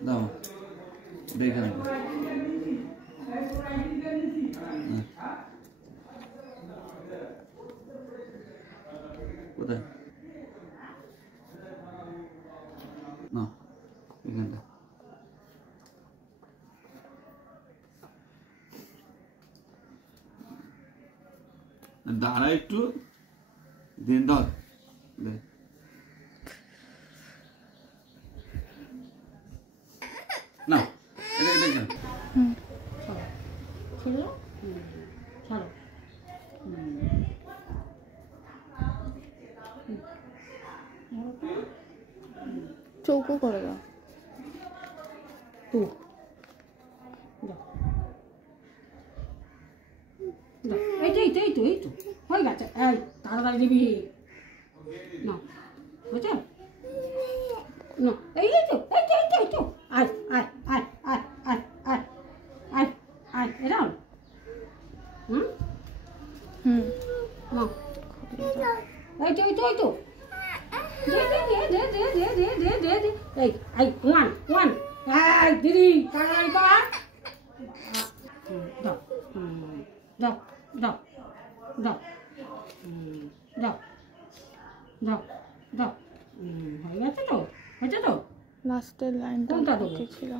দাও দেখে নাও কোথায় না এখানটা দাঁড়া একটু দিন ধর না এটা এটা ছেড়ে ছাড়ো চৌকো করে দাও তো এই তো হয়ে গেছে এই তাড়াতাড়ি দিবি না বুঝছো না এই তো আয় আয় আয় আয় আয় আয় আয় আয় এরাও হুম না এই তো দে এই আই ওয়ান এই দিদি তাড়াতাড়ি কর দাও দাও দাও দাও দাও দাও দাও হয়ে গেছে তো হয়েছে তো লাস্টের লাইনটা কোনটা দেবো? বাকি ছিল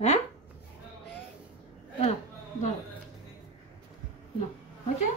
হ্যাঁ দাও দাও না হয়েছে